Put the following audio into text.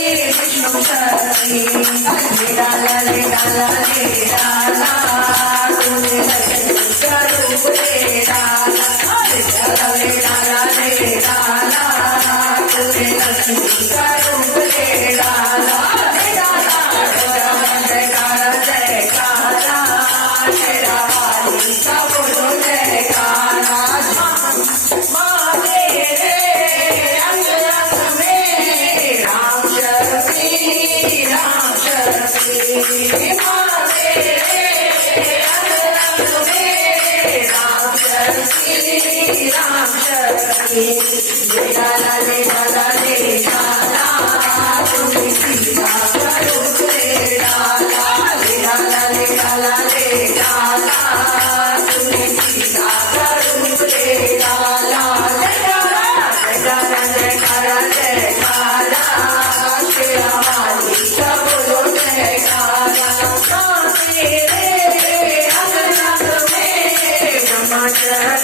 विष्णु शक्ति डाला रे डाला रे डाला तुझे दर्शन स्वरूप रे डाला रे डाला रे डाला तुझे दर्शन स्वरूप रे डाला रे डाला जयकारा जयकारा तेरा वाली का बोलो जयकारा माँ मेरे रंग रंग में राम शक्ति माँ मेरे रंग रंग में राम शक्ति डाला रे डाला रे डाला तुझे सीता स्वरूप रे डाला रे डाला रे डाला रे डाला तुझे सीता स्वरूप रे डाला जयकारा जयकारा जयकारा तेरा वाली का बोलो जयकारा माँ तेरे रंग रंग में ब्रह्म शक्ति